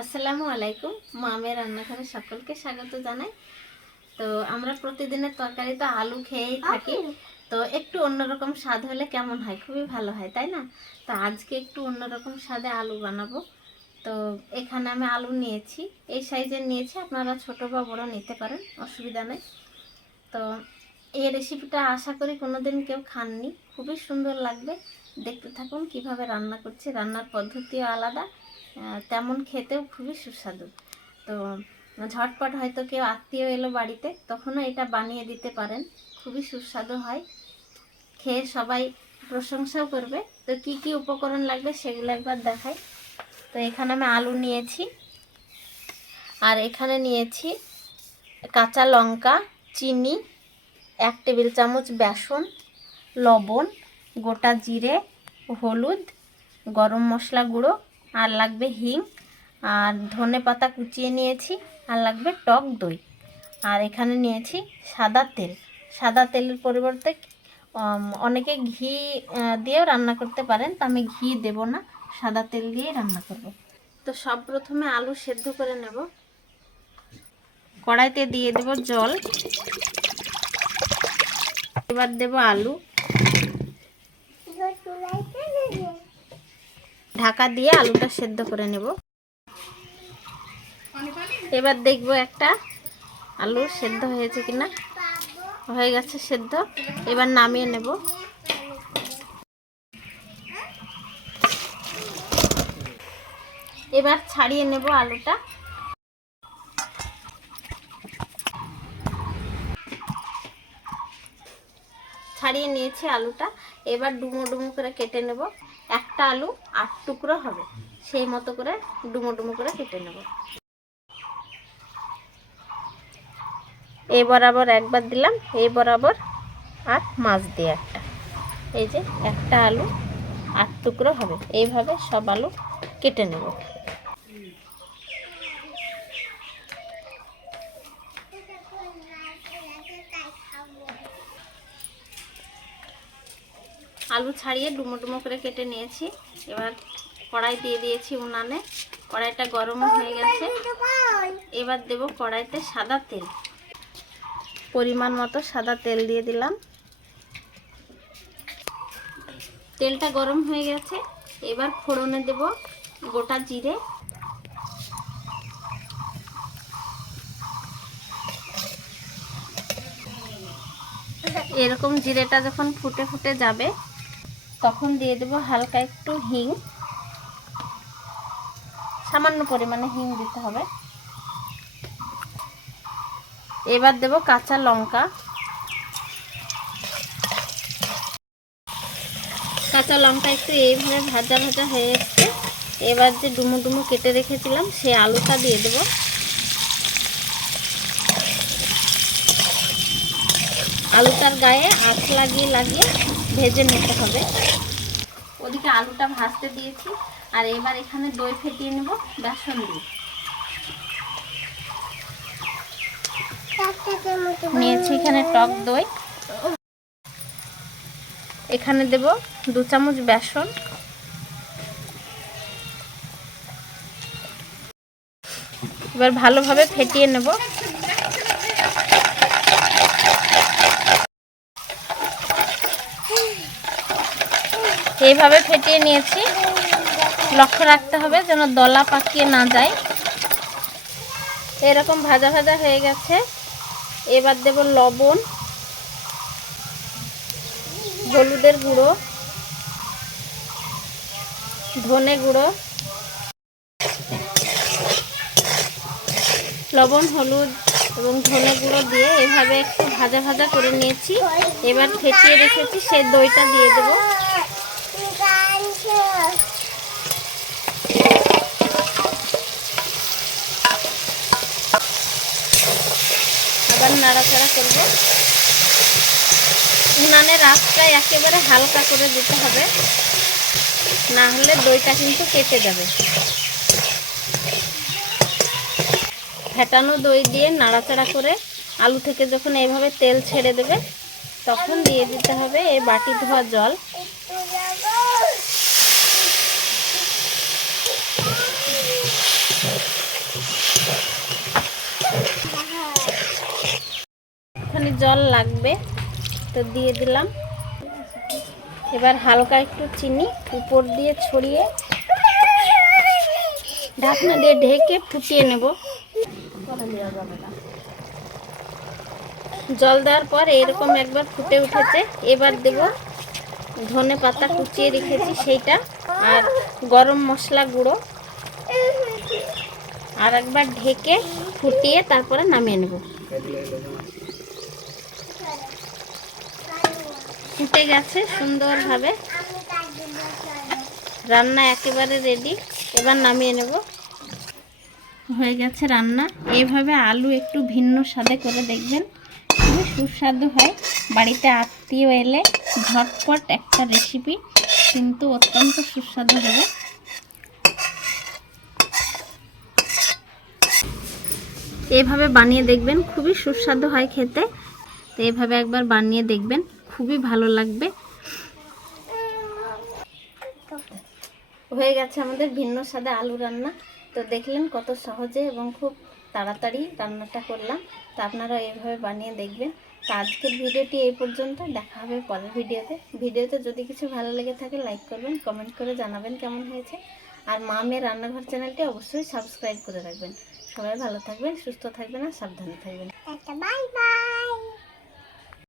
আসসালামু আলাইকুম। মামের রান্নাঘরে সকলকে স্বাগত জানাই। তো আমরা প্রতিদিনের তরকারিতে আলু খেয়েই থাকি, তো একটু অন্যরকম স্বাদ হলে কেমন হয়? খুবই ভালো হয়, তাই না? তো আজকে একটু অন্যরকম স্বাদে আলু বানাবো। তো এখানে আমি আলু নিয়েছি, এই সাইজের নিয়েছি, আপনারা ছোট বা বড় নিতে পারেন, অসুবিধা নেই। তো এই রেসিপিটা আশা করি কোনোদিন কেউ খাননি, খুবই সুন্দর লাগবে। দেখতে থাকুন কিভাবে রান্না করছি। রান্নার পদ্ধতিও আলাদা, তেমন খেতেও খুবই সুস্বাদু। তো ঝটপট হয়তো কেউ আত্মীয় এলো বাড়িতে, তখনও এটা বানিয়ে দিতে পারেন, খুবই সুস্বাদু হয়, খেয়ে সবাই প্রশংসাও করবে। তো কি কি উপকরণ লাগবে সেগুলো একবার দেখাই। তো এখানে আমি আলু নিয়েছি, আর এখানে নিয়েছি কাঁচা লঙ্কা, চিনি, 1 টেবিল চামচ বেসন, লবণ, গোটা জিরে, হলুদ, গরম মশলা গুঁড়ো, আর লাগবে হিং, আর ধনে পাতা কুচিয়ে নিয়েছি, আর লাগবে টক দই। আর এখানে নিয়েছি সাদা তেল। সাদা তেলের পরিবর্তে অনেকে ঘি দিয়েও রান্না করতে পারেন, তো আমি ঘি দেব না, সাদা তেল দিয়ে রান্না করব। তো সব প্রথমে আলু সেদ্ধ করে নেব। কড়াইতে দিয়ে দেব জল, এবার দেব আলু, ঢাকা দিয়ে আলুটা সেদ্ধ করে নেব। এবার দেখব একটা আলু সেদ্ধ হয়েছে কিনা। হয়ে গেছে সেদ্ধ, এবার নামিয়ে নেব। এবার ছাড়িয়ে নেব আলুটা। ছাড়িয়ে নিয়েছি আলুটা, এবার ডুমো ডুমো করে কেটে নেব। একটা আলু 8 টুকরো হবে, সেই মতো করে ডুমো ডুমো করে কেটে নেব। এই বরাবর একবার দিলাম, এই বরাবর আর মাছ দিয়ে একটা, এই যে একটা আলু 8 টুকরো হবে, এইভাবে সব আলু কেটে নেব। আলু ছাড়িয়ে ডুমো ডুমো করে কেটে নিয়েছি। এবার কড়াই দিয়ে দিয়েছি উনানে, কড়াইটা গরম হয়ে গেছে। এবার দেব কড়াইতে সাদা তেল, পরিমাণ মতো সাদা তেল দিয়ে দিলাম। তেলটা গরম হয়ে গেছে, এবার ফোড়নে দেব গোটা জিরে, এরকম জিরেটা যখন ফুটে ফুটে যাবে তখন দিয়ে দেব হালকা একটু হিং, সামান্য পরিমাণে হিং দিতে হবে। এবার দেব কাঁচা লঙ্কা, কাঁচা লঙ্কা একটু এইভাবে ভাজা ভাজা হয়ে এসছে। এবার যে ডুমো ডুমো কেটে রেখেছিলাম সেই আলুটা দিয়ে দেব। আলুটার গায়ে আঁচ লাগিয়ে লাগিয়ে ভেজে নিতে হবে। ওদিকে আলুটা ভাজতে দিয়েছি, আর এবার এখানে দই ফেটিয়ে নেব বেসন দিয়ে। নিয়েছি এখানে টক দই, এখানে দেব 2 চামচ বেসন, এবার ভালোভাবে ফেটিয়ে নেব। এইভাবে ফেটিয়ে নিয়েছি, লক্ষ্য রাখতে হবে যেন দলা পাকিয়ে না যায়। এরকম ভাজা ভাজা হয়ে গেছে। এবার দেব লবণ, হলুদের গুঁড়ো, ধনে গুঁড়ো, লবণ, হলুদ এবং ধনে গুঁড়ো দিয়ে এভাবে একটু ভাজা ভাজা করে নিয়েছি। এবার ফেটিয়ে রেখেছি সেই দইটা দিয়ে দেব। আবার নাড়াচাড়া করব। উনানের আঁচটা একেবারে হালকা করে দিতে হবে, না হলে দইটা কিন্তু কেটে যাবে। ফেটানো দই দিয়ে নাড়াচাড়া করে আলু থেকে যখন এইভাবে তেল ছেড়ে দেবে তখন দিয়ে দিতে হবে এই বাটি ধোয়া জল। জল লাগবে, তো দিয়ে দিলাম। এবার হালকা একটু চিনি উপর দিয়ে ছড়িয়ে ঢাকনা দিয়ে ঢেকে ফুটিয়ে নেব। জল দেওয়ার পর এরকম একবার ফুটে উঠেছে। এবার দেব ধনে পাতা কুচিয়ে রেখেছি সেইটা, আর গরম মশলা গুঁড়ো, আর একবার ঢেকে ফুটিয়ে তারপরে নামিয়ে নেব। ফুটে গেছে সুন্দরভাবে, রান্না একেবারে রেডি। এবার নামিয়ে নেব। হয়ে গেছে রান্না। এইভাবে আলু একটু ভিন্ন স্বাদে করে দেখবেন, খুবই সুস্বাদু হয়। বাড়িতে আত্মীয় এলে ঝটপট একটা রেসিপি, কিন্তু অত্যন্ত সুস্বাদু হবে। এইভাবে বানিয়ে দেখবেন, খুবই সুস্বাদু হয় খেতে। তো এইভাবে একবার বানিয়ে দেখবেন, খুবই ভালো লাগবে। হয়ে গেছে আমাদের ভিন্ন স্বাদে আলু রান্না। তো দেখলেন কত সহজে এবং খুব তাড়াতাড়ি রান্নাটা করলাম। তো আপনারা এইভাবে বানিয়ে দেখবেন। তো আজকের ভিডিওটি এই পর্যন্ত, দেখা হবে পরের ভিডিওতে যদি কিছু ভালো লেগে থাকে লাইক করবেন, কমেন্ট করে জানাবেন কেমন হয়েছে। আর মা মেয়ের রান্নাঘর চ্যানেলটি অবশ্যই সাবস্ক্রাইব করে রাখবেন। সবাই ভালো থাকবেন, সুস্থ থাকবেন আর সাবধানে থাকবেন। Bye bye.